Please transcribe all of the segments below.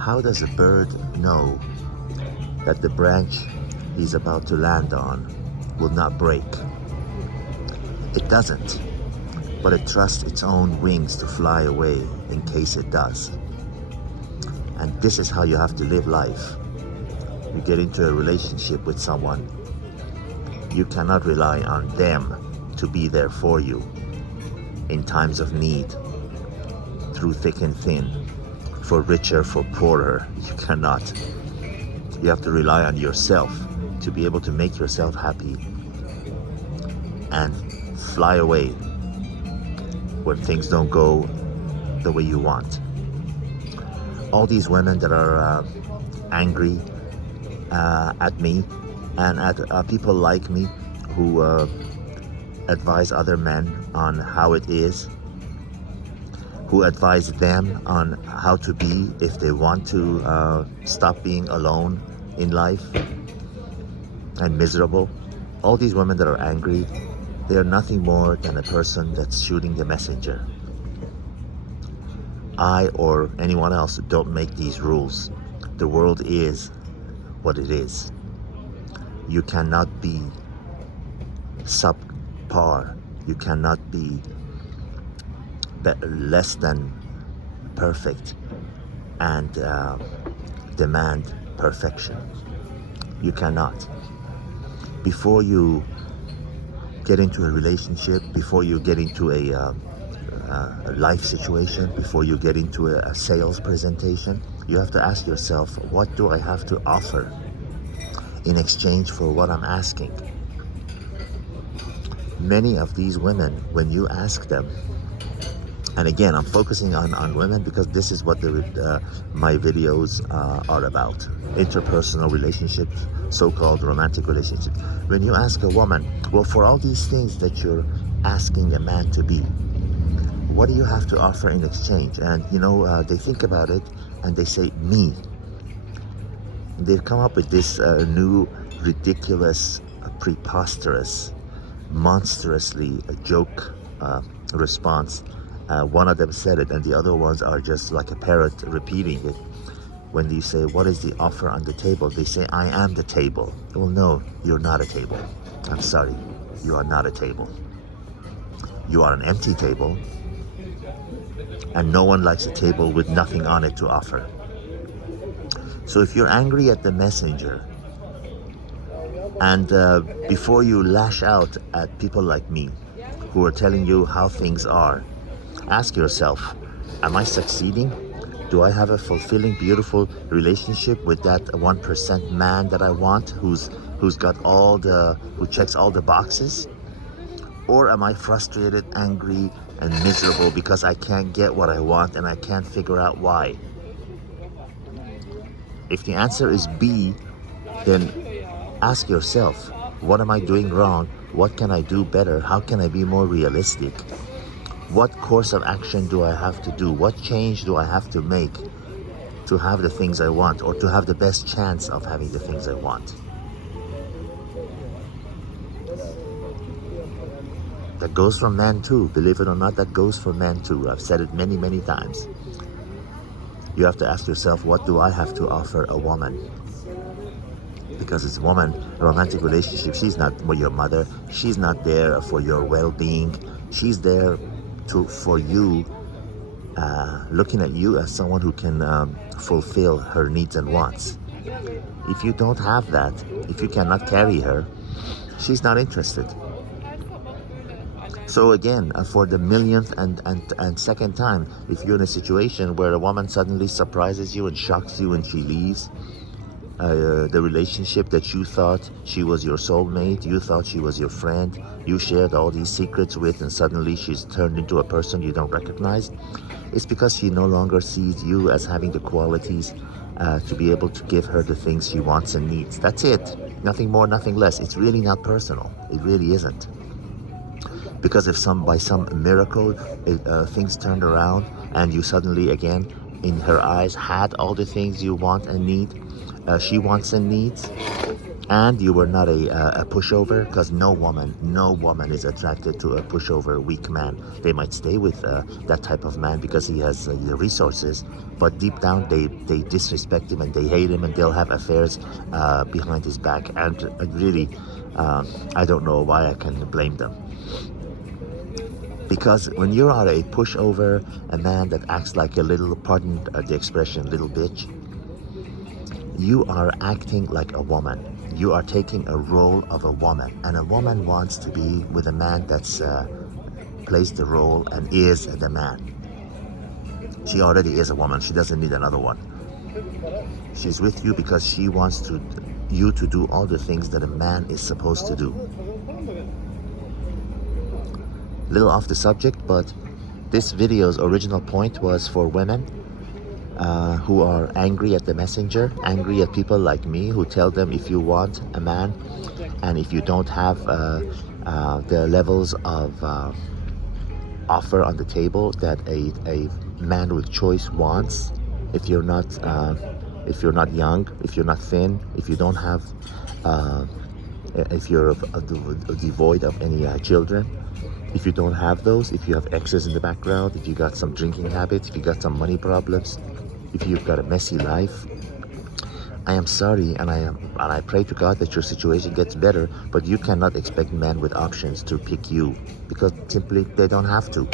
How does a bird know that the branch he's about to land on will not break? It doesn't, but it trusts its own wings to fly away in case it does. And this is how you have to live life. You get into a relationship with someone, you cannot rely on them to be there for you in times of need, through thick and thin, for richer, for poorer. You cannot. You have to rely on yourself to be able to make yourself happy and fly away when things don't go the way you want. All these women that are angry at me and at people like me who advise other men on how it is, who advise them on how to be if they want to stop being alone in life and miserable. All these women that are angry, they are nothing more than a person that's shooting the messenger. I or anyone else don't make these rules. The world is what it is. You cannot be subpar. You cannot be less than perfect and demand perfection. You cannot. Before you get into a relationship, before you get into a life situation, before you get into a sales presentation, you have to ask yourself, what do I have to offer in exchange for what I'm asking? Many of these women, when you ask them, and again, I'm focusing on women because this is what my videos are about. Interpersonal relationships, so-called romantic relationships. When you ask a woman, well, for all these things that you're asking a man to be, what do you have to offer in exchange? And they think about it and they say, me. They've come up with this new, ridiculous, preposterous, monstrously joke response. One of them said it and the other ones are just like a parrot repeating it. When you say, what is the offer on the table? They say, I am the table. Well, no, you're not a table. I'm sorry, you are not a table. You are an empty table, and no one likes a table with nothing on it to offer. So if you're angry at the messenger, and before you lash out at people like me, who are telling you how things are, ask yourself, am I succeeding? Do I have a fulfilling, beautiful relationship with that 1% man that I want, who's got who checks all the boxes? Or am I frustrated, angry, and miserable because I can't get what I want and I can't figure out why? If the answer is B, then ask yourself, what am I doing wrong? What can I do better? How can I be more realistic? What course of action do I have to do? What change do I have to make to have the things I want, or to have the best chance of having the things I want? That goes for men too. Believe it or not, that goes for men too. I've said it many, many times. You have to ask yourself, what do I have to offer a woman? Because it's a woman, a romantic relationship, she's not your mother. She's not there for your well-being. She's there for you, looking at you as someone who can fulfill her needs and wants. If you don't have that, if you cannot carry her, she's not interested. So again, for the millionth and second time, if you're in a situation where a woman suddenly surprises you and shocks you and she leaves, the relationship that you thought she was your soulmate, you thought she was your friend, you shared all these secrets with, and suddenly she's turned into a person you don't recognize, it's because she no longer sees you as having the qualities to be able to give her the things she wants and needs. That's it. Nothing more, nothing less. It's really not personal. It really isn't. Because if by some miracle things turned around and you suddenly again in her eyes had all the things you want and need, she wants and needs, and you were not a pushover, because no woman is attracted to a pushover, weak man. They might stay with that type of man because he has the resources, but deep down they disrespect him and they hate him, and they'll have affairs behind his back. And really, I don't know why I can blame them. Because when you are a pushover, a man that acts like a little, pardon the expression, little bitch, you are acting like a woman. You are taking a role of a woman, and a woman wants to be with a man that's plays the role and is the man. She already is a woman. She doesn't need another one. She's with you because she wants you to do all the things that a man is supposed to do. Little off the subject, but this video's original point was for women who are angry at the messenger, angry at people like me who tell them if you want a man and if you don't have the levels of offer on the table that a man with choice wants, if you're not young, if you're not thin, if you don't have if you're devoid of any children, if you don't have those, if you have exes in the background, if you got some drinking habits, if you got some money problems, if you've got a messy life, I am sorry, and I pray to God that your situation gets better, but you cannot expect men with options to pick you, because simply they don't have to.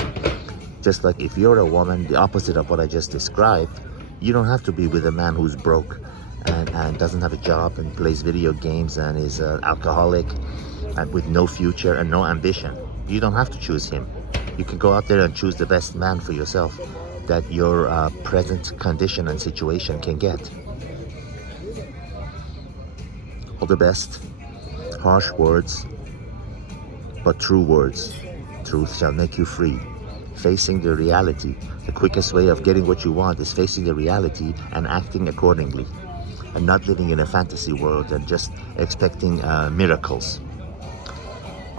Just like if you're a woman, the opposite of what I just described, you don't have to be with a man who's broke and doesn't have a job and plays video games and is an alcoholic and with no future and no ambition. You don't have to choose him. You can go out there and choose the best man for yourself that your present condition and situation can get. All the best. Harsh words, but true words. Truth shall make you free. Facing the reality. The quickest way of getting what you want is facing the reality and acting accordingly, and not living in a fantasy world and just expecting miracles.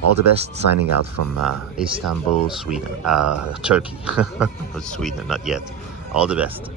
All the best. Signing out from Istanbul, Sweden. Turkey. Sweden, not yet. All the best.